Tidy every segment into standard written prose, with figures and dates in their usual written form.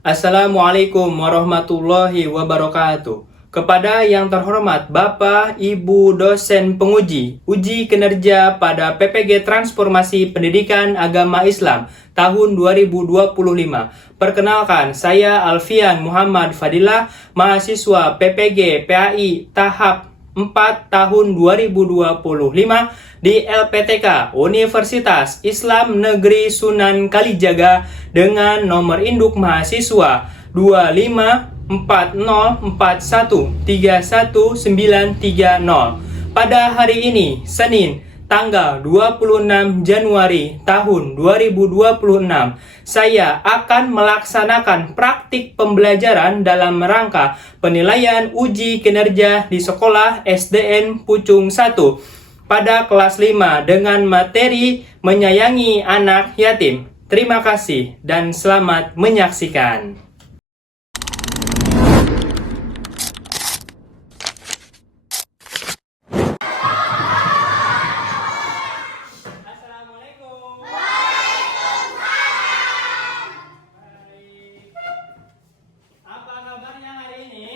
Assalamualaikum warahmatullahi wabarakatuh. Kepada yang terhormat Bapak, Ibu dosen penguji uji kinerja pada PPG Transformasi Pendidikan Agama Islam tahun 2025. Perkenalkan, saya Alfian Muhammad Fadilah, mahasiswa PPG PAI tahap 4 tahun 2025 di LPTK Universitas Islam Negeri Sunan Kalijaga dengan nomor induk mahasiswa 2540413190. Pada hari ini, Senin, tanggal 26 Januari tahun 2026, saya akan melaksanakan praktik pembelajaran dalam rangka penilaian uji kinerja di sekolah SDN Pucung 1 pada kelas 5 dengan materi menyayangi anak yatim. Terima kasih dan selamat menyaksikan. Assalamualaikum. Baik. Apa kabarnya hari ini?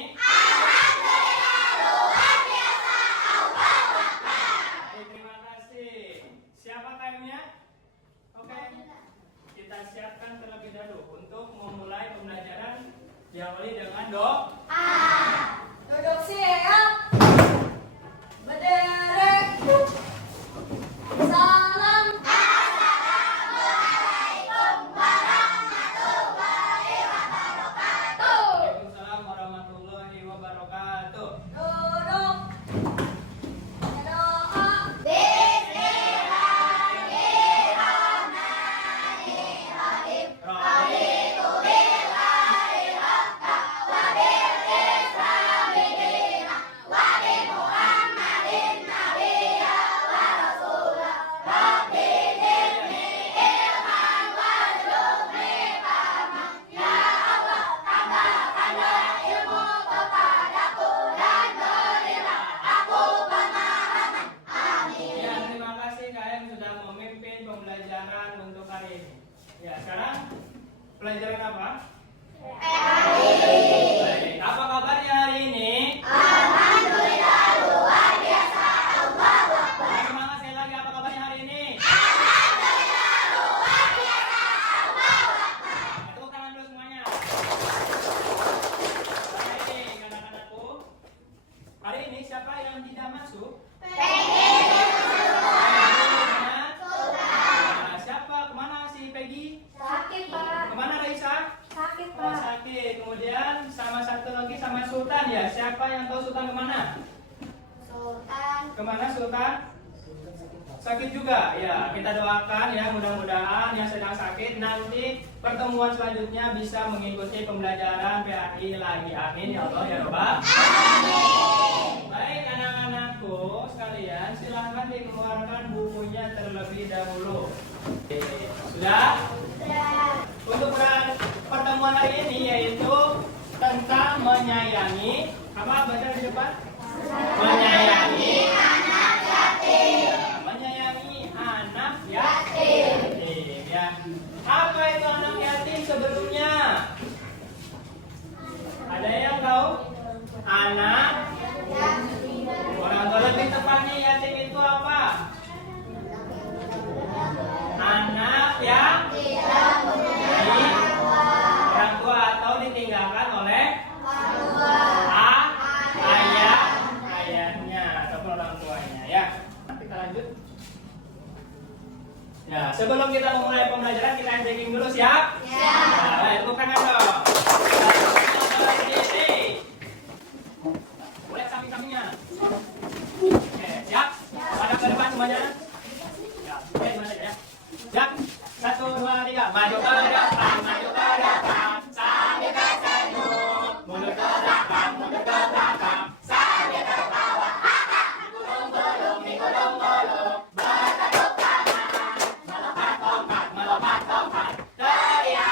Baik, terima kasih. Siapa kainnya? Oke. Kita siapkan terlebih dahulu untuk memulai pembelajaran. Diawali dengan doa. Duduk siap, berdiri, salam. Assalamualaikum warahmatullahi wabarakatuh. Waalaikumsalam warahmatullahi wabarakatuh. Duduk, berdoa. Bismillahirrahmanirrahim. Raditu billahi rabba wa bil islami dina wa bi Muhammadin nabiyya wa rasula. Rabbi zidni ilman warzuqni fahman. Ya Allah, tambahkanlah ilmu kepadaku dan berilah aku pemahaman. Amin. Ya, terima kasih kalian sudah memimpin pembelajaran untuk hari ini. Ya, sekarang pelajaran apa? Baik, apa kabarnya hari ini? Alhamdulillah luar biasa. Allahu Akbar. Semangat sekali lagi, apa kabarnya hari ini? Alhamdulillah luar biasa. Allahu Akbar. Tepuk tangan dulu semuanya. Baik, anak-anakku. Hari ini siapa yang tidak masuk? Nah, siapa? Kemana si Peggy? Sakit, Pak. Kemana Raisa? Sakit, Oh, sakit. Kemudian sama satu lagi sama Sultan ya. Siapa yang tahu Sultan kemana? Sultan. Kemana Sultan? Sakit juga. Ya, kita doakan ya, mudah-mudahan yang sedang sakit nanti pertemuan selanjutnya bisa mengikuti pembelajaran PAI lagi. Amin ya Allah ya Rabbal. Baik anak-anakku sekalian, silahkan dikeluarkan bukunya terlebih dahulu. Sudah? Untuk pertemuan hari ini yaitu tentang menyayangi, apa baca di depan? Menyayangi Anak yatim. menyayangi anak yatim. Ya. Apa itu anak yatim sebelumnya? Ada yang tahu? Anak orang tua, lebih tepatnya yatim itu apa? Anak yang Tidak punya orang tua atau ditinggalkan oleh tua. ayahnya ataupun orang tuanya ya. Kita lanjut. Ya, sebelum kita memulai pembelajaran kita checking dulu siap? Siap. Nah, baik, tepuk tangan dong. Boleh samping-sampingnya. Oke, siap? Hadap ke depan semuanya. Ya, oke, dimana saja ya. Siap? 1, 2, 3. Maju ke depan, maju ke depan. Sambil tersenyum. Mundur ke belakang, mundur ke belakang. Sambil tertawa. Digulung-gulung, digulung-gulung. Bertepuk tangan. Melompat-lompat, melompat-lompat. Teriak.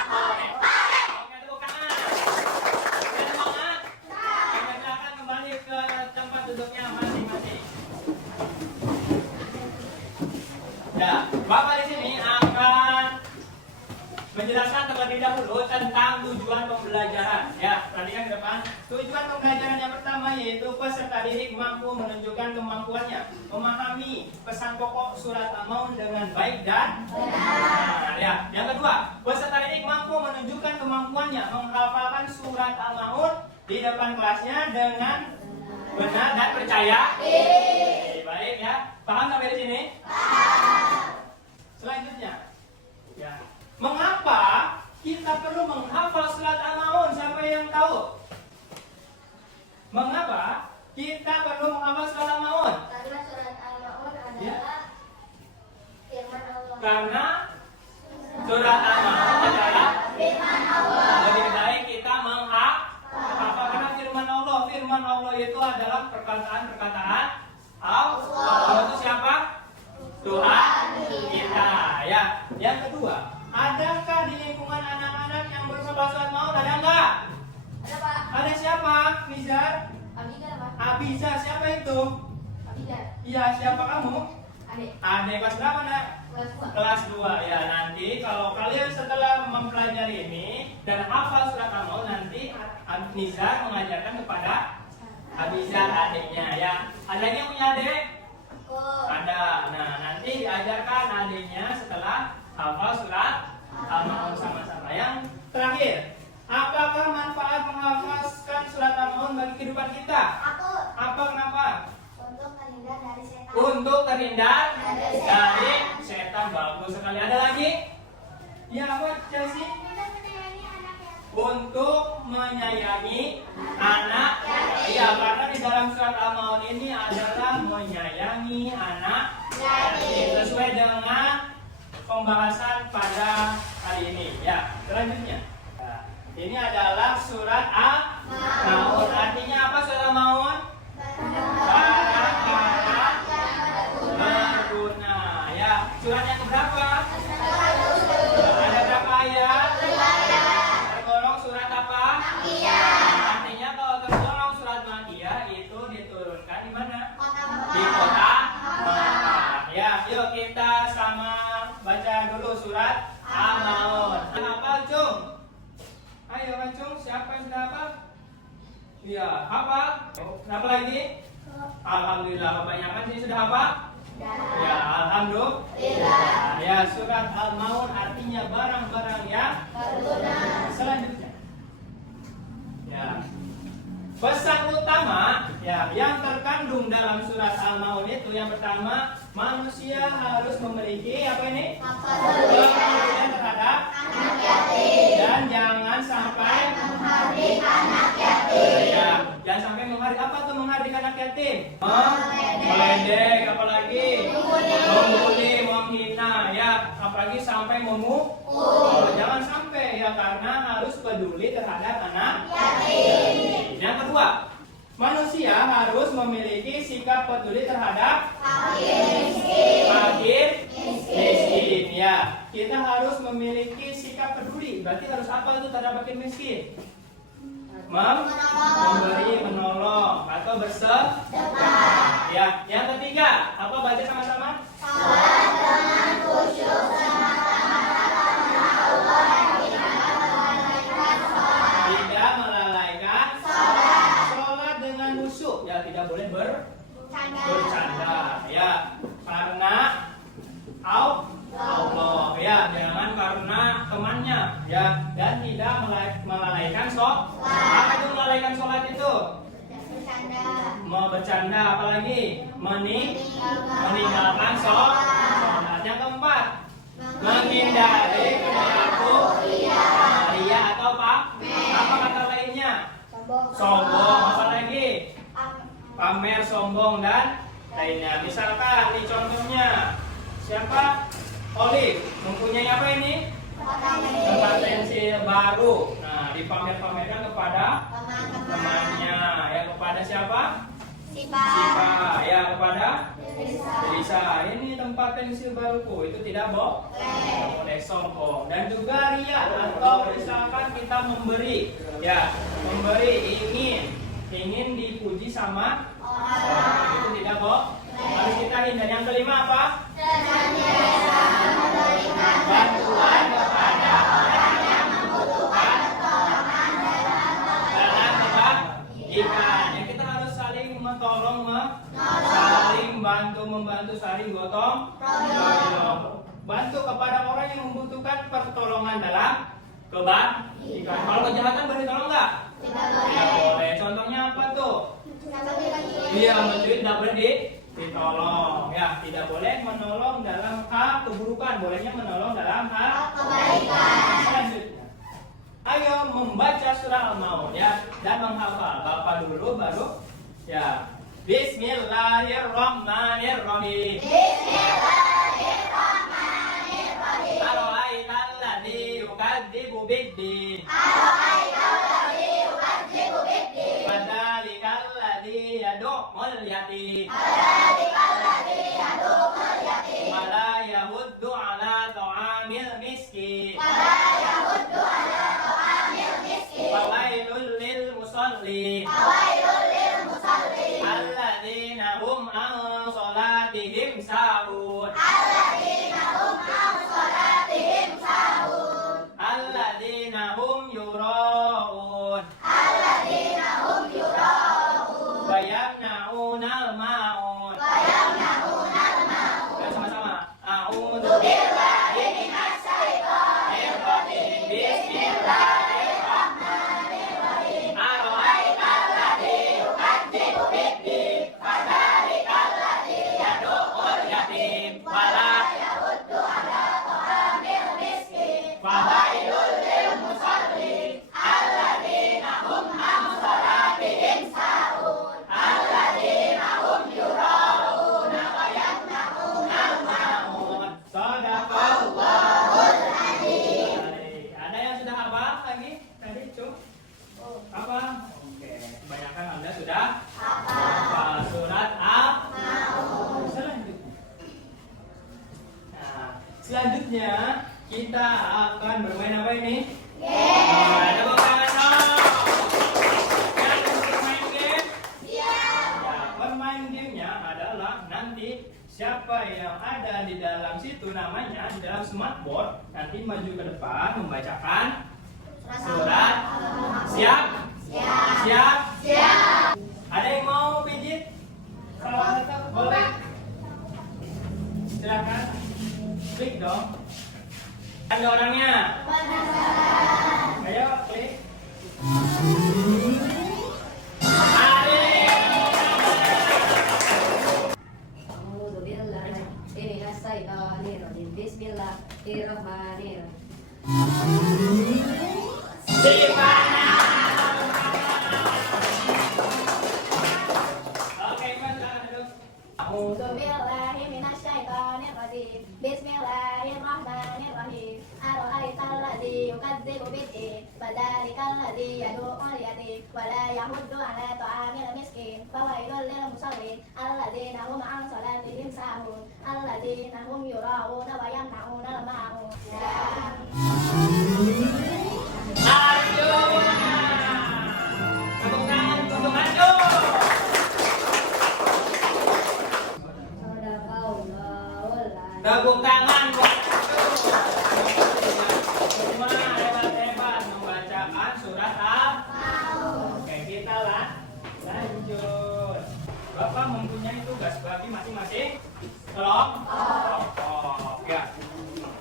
terlebih dahulu tentang tujuan pembelajaran. Ya, perhatikan ke depan. Tujuan pembelajaran yang pertama yaitu peserta didik mampu menunjukkan kemampuannya memahami pesan pokok surat Al-Maun dengan baik dan benar. Ya, yang kedua, peserta didik mampu menunjukkan kemampuannya menghafalkan surat Al-Maun di depan kelasnya dengan benar dan percaya. Baik ya, paham sampai di sini? Selanjutnya, ya, mengapa kita perlu menghafal surat Al-Maun? Siapa yang tahu? Mengapa kita perlu menghafal surat Al-Maun? Karena surat Al-Maun adalah Ya. firman Allah. Karena surat Al-Maun adalah Firman Allah. lebih baik kita menghafal karena firman Allah. Firman Allah itu adalah perkataan-perkataan Allah. Itu siapa? Tuhan kita. Ya. Yang kedua, adakah di lingkungan anak-anak yang berusaha surat Maun? Ada enggak? Ada Pak? Ada siapa? Nizar? Abidar Pak? Abiza, siapa itu? Abidar. Iya, siapa kamu? Adik. Adik kelas berapa, Nak? Kelas 2. Kelas 2. Ya, nanti kalau kalian setelah mempelajari ini dan hafal surat Al-Maun, nanti Nizar mengajarkan kepada Abiza adiknya ya. Ada lagi yang punya adik? Oh. Ada. Nah, nanti diajarkan adiknya setelah hafal surat Al-Maun sama-sama. Yang terakhir, apakah manfaat menghafalkan surat Al-Maun bagi kehidupan kita? Aku Apa kenapa? untuk terhindar dari setan. Untuk terhindar Dari dari setan. Bagus sekali. Ada lagi? Ya, apa Chelsea? Untuk menyayangi anak. Iya, karena di dalam surat Al-Maun ini adalah menyayangi anak sesuai dengan pembahasan pada hari ini. Ya, selanjutnya. Nah, ini adalah surat Al-Maun. Artinya apa surat Al-Maun? Barang-barang berguna. Ya, surat yang keberapa? Ada berapa ayat? Tergolong surat apa? Artinya kalau tergolong surat Makkiyah itu diturunkan di mana? Di kota Makkah. Ya, yuk kita sama baca dulu surat Al-Maun. Hafal, Cung? Ayo, Cung, siapa yang sudah hafal? Iya, hafal. Apa lagi? Alhamdulillah, kebanyakan sini sudah hafal? Ya, alhamdulillah. Ya, surat Al-Maun artinya barang-barang yang selanjutnya. Ya. Pesan utama ya yang terkandung dalam surat Al-Maun itu yang pertama, manusia harus memiliki apa ini? Kepedulian terhadap Anak yatim. dan jangan sampai Menghardik anak yatim. ya, jangan sampai menghardik. Apa tuh menghardik anak yatim? Meledek, apalagi membuli, menghina, ya, apalagi sampai memukul. Jangan sampai ya, karena harus peduli terhadap anak yatim. Yang kedua, manusia harus memiliki sikap peduli terhadap fakir miskin. Ya, kita harus memiliki sikap peduli. Berarti harus apa itu terhadap fakir miskin? Memberi, menolong, atau bersedekah. Ya, yang ketiga, apa baca sama-sama? Salat dengan khusyuk semata-mata Allah dan tidak melalaikan sholat. Tidak melalaikan Sholat. sholat dengan khusyuk. Ya, tidak boleh Canda. bercanda. Ya, karena Allah. Ya, jangan karena temannya. Ya, dan tidak melalaikan sholat. Apa itu melalaikan sholat itu? Bercanda. Mau bercanda, apalagi meninggalkan sholat. Yang keempat, menghindari perilaku ria atau apa kata lainnya? Sombong, apalagi pamer, sombong dan lainnya. Misalkan nih contohnya, siapa? Olive mempunyai apa ini? Tempat pensil baru. Nah, dipamer-pamerkan kepada temannya. Ya, kepada siapa? Siapa? Ya, kepada Elisa. Ini tempat pensil baruku. Itu tidak boleh sombong. Dan juga ria atau misalkan kita memberi. Ya, memberi ingin dipuji sama orang. Itu tidak boleh. Harus kita hindari. Yang kelima apa? Bantuan kepada orang yang dalam kebaikan. Kalau kejahatan boleh tolong nggak? Tidak boleh. Contohnya apa tuh? Iya, mencuri tidak boleh ditolong. Ya, tidak boleh menolong dalam hal keburukan. Bolehnya menolong dalam hal kebaikan. Selanjutnya, ayo membaca surah Al-Maun ya dan menghafal. Bapak dulu baru ya. Bismillahirrahmanirrahim. Bismillahirrahmanirrahim. Ara'aital ladzi yukadzibu biddin. Ara'aital ladzi yukadzibu biddin. Fadzalikal ladzi yad'ul yatim. Fadzalikal ladzi yad'ul yatim. Wa la yahuddu 'ala ta'amil miskin. Wala yahuddu 'ala ta'amil miskin. Fawailul lil musallin. Fawailul lil musallin. Alladzina hum an salatihim sahun. Alladzina hum an salatihim sahun. Alladzina hum yura'un. Alladzina hum yura'un. Wa yamna'unal ma'un. Wa yamna'unal ma'un. Ya, sama-sama. A'udzu Billahi minasy syaithanir rajim. Bismillahirrahmanirrahim. Ara'aital ladzi yukadzibu biddin. Fadzalikal ladzi yad'ul yatim. Wala yahuddu 'ala ta'amil miskin. Fawailul lil musallin. Alladzina hum an salatihim sahun. Alladzina hum yura'un wa yamna'unal ma'un. Shadaqallahul adzim. Ada yang sudah hafal lagi tadi, Cuk? Apa? Oke, kebanyakan Anda sudah hafal surat Al-Maun. Selanjutnya kita akan bermain apa ini? Ada tepuk tangan dong. Yang bermain game? Ya, bermain gamenya adalah nanti siapa yang ada di dalam situ namanya di dalam smartboard nanti maju ke depan membacakan surat. Siap? Siap? Ada yang mau pijit? Salah satu boleh. Silakan. Klik dong. Ada orangnya. Ayo klik. A'udzu billahi minasy syaithanir rajim. Bismillahirrahmanirrahim. Di mana? Oke, Mas, silakan duduk. A'udzu billahi minasy syaithanir rajim. Bismillahirrahmanirrahim. Ara'aital ladzi yukadzibu biddin. Fadzalikal ladzi yad'ul yatim. Wala yahuddu 'ala ta'amil miskin. Fawailul lil musallin. Alladzina hum an salatihim sahun. Alladzina hum yura'un wa yamna'unal ma'un. Ayo. Tepuk tangan untuk maju. Shadaqallahul adzim. Tepuk tangan buat semua hebat-hebat membacakan surat Al-Maun. Oke, kita lanjut. Bapak mempunyai tugas bagi masing-masing kelompok. Ya.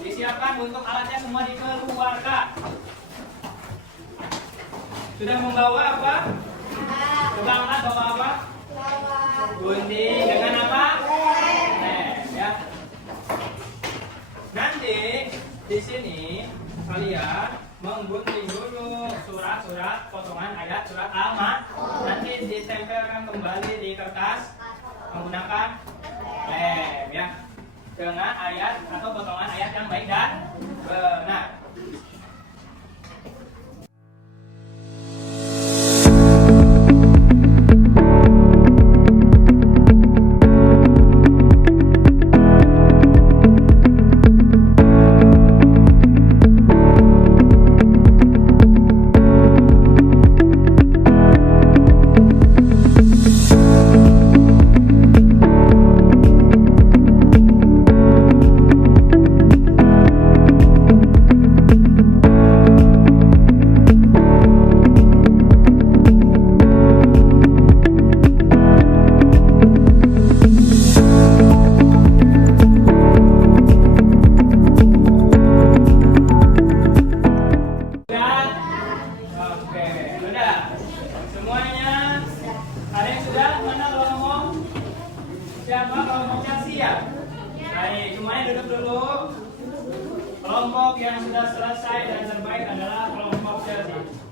Disiapkan untuk alatnya semua dikeluarkan. Sudah membawa apa? Berangkat bawa apa? Gunting dengan apa? Lem, ya. Nanti di sini kalian menggunting dulu surat-surat potongan ayat surat Al-Maun. Nanti ditempelkan kembali di kertas menggunakan lem, ya. Dengan ayat atau potongan ayat yang baik dan benar.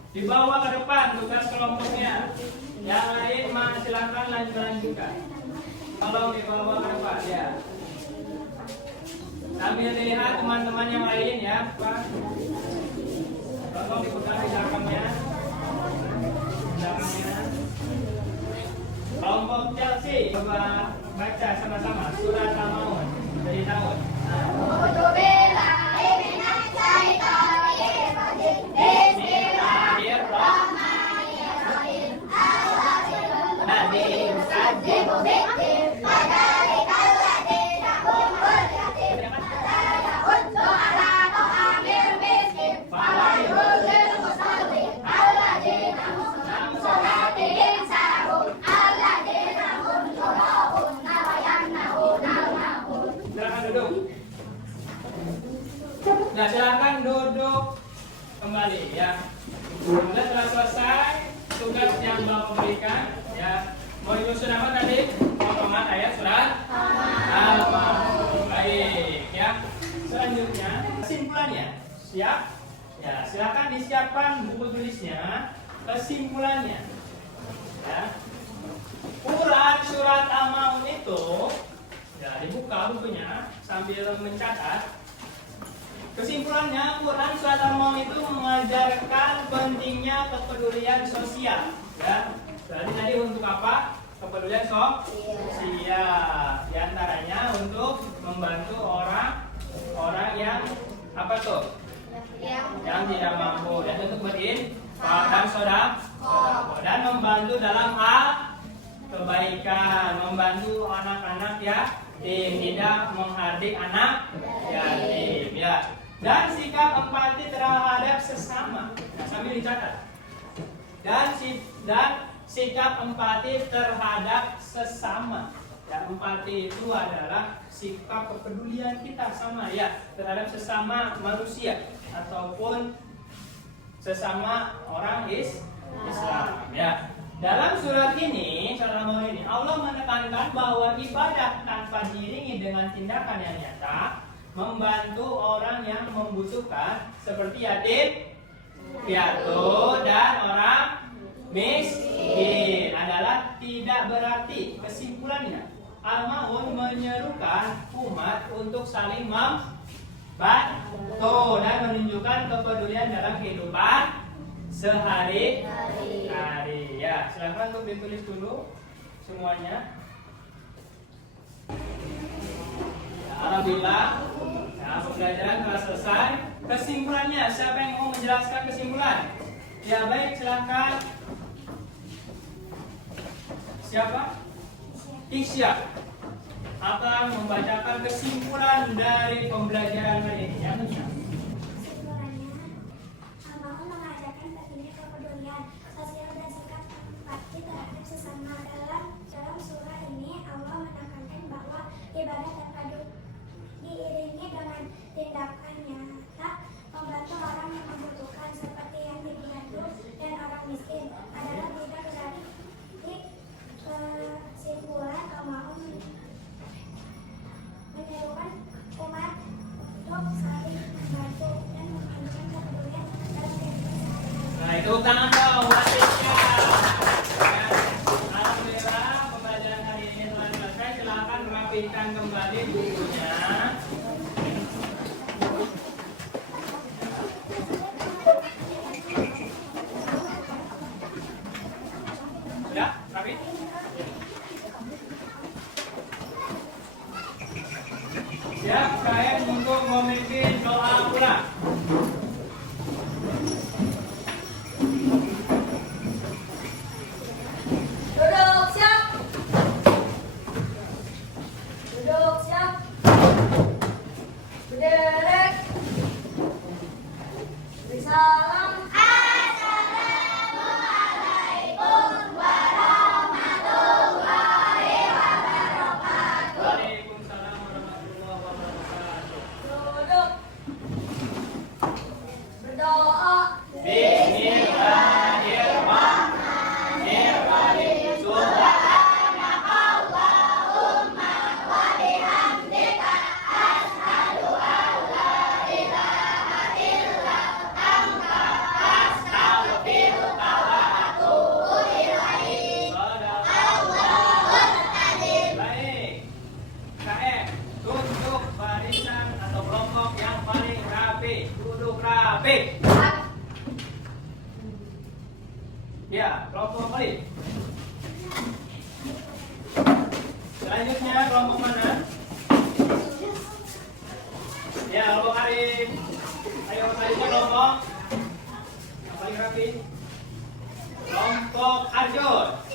Dibawa ke depan tugas kelompoknya. Yang lain silakan lanjutkan. Tolong dibawa ke depan ya. Sambil dilihat teman-teman yang lain ya, Pak. Tolong dipegang di belakangnya. Kelompok Chelsea, coba baca sama-sama surat Al-Maun dari tahun. Silakan duduk. Nah, silakan duduk kembali ya. Sudah telah selesai tugas yang Bapak berikan ya. Mau disusun apa tadi? Muhammad ayat surat Al-Maun. Baik ya. Selanjutnya kesimpulannya. Siap? Ya, silakan disiapkan buku tulisnya. Kesimpulannya. Ya. Quran surat Al-Maun itu ya dibuka bukunya sambil mencatat. Kesimpulannya, Quran surat Al-Maun itu mengajarkan pentingnya kepedulian sosial. Ya, berarti tadi untuk apa? Kepedulian sosial. Di antaranya untuk membantu orang yang apa tuh? Yang tidak mampu dan untuk berinfak dan sedekah dan membantu dalam hal kebaikan, membantu anak-anak yatim, tidak menghardik anak yatim ya. Dan sikap empati terhadap sesama. Nah, sambil dicatat. Dan sikap empati terhadap sesama. Ya, empati itu adalah sikap kepedulian kita sama ya terhadap sesama manusia ataupun sesama orang Islam ya. Dalam surat ini, Allah menekankan bahwa ibadah tanpa diiringi dengan tindakan yang nyata membantu orang yang membutuhkan seperti yatim, piatu, dan orang miskin adalah tidak berarti. Kesimpulannya, Al-Maun menyerukan umat untuk saling membantu dan menunjukkan kepedulian dalam kehidupan sehari-hari. Ya, silakan untuk ditulis dulu semuanya. Ya, alhamdulillah, ya, pembelajaran telah selesai. Kesimpulannya, siapa yang mau menjelaskan kesimpulan? Ya, baik, silakan. Siapa? Isya akan membacakan kesimpulan dari pembelajaran hari ini. Ya, Kesimpulannya, Al-Maun mengajarkan pentingnya kepedulian sosial dan sikap empati terhadap sesama. Dalam surah ini, Allah menekankan bahwa ibadah tanpa diiringi dengan tindakan nyata membantu orang yang membutuhkan seperti yang dibantu dan orang miskin adalah tidak berarti. Kesimpulan, Al-Maun menyerukan umat untuk saling membantu dan menunjukkan kepedulian dalam kehidupan sehari-hari. Nah, itu tangan dong, wasiknya. Ya, alhamdulillah pembelajaran hari ini telah selesai. Silakan rapikan kembali bukunya. Sudah, rapi? Siap, saya untuk memimpin doa pula. Duduk siap. Duduk siap. Berdiri. Beri salam. Waalaikumsalam warahmatullahi wabarakatuh. Duduk. Berdoa. Bismillahirrahmanirrahim. Subhanakallahumma wa bihamdika asyhadu an la ilaha illa anta astaghfiruka Ya, kelompok Oli. Selanjutnya kelompok mana? Ya, kelompok Arif. Ayo selanjutnya kelompok yang paling rapi. Kelompok Arjun.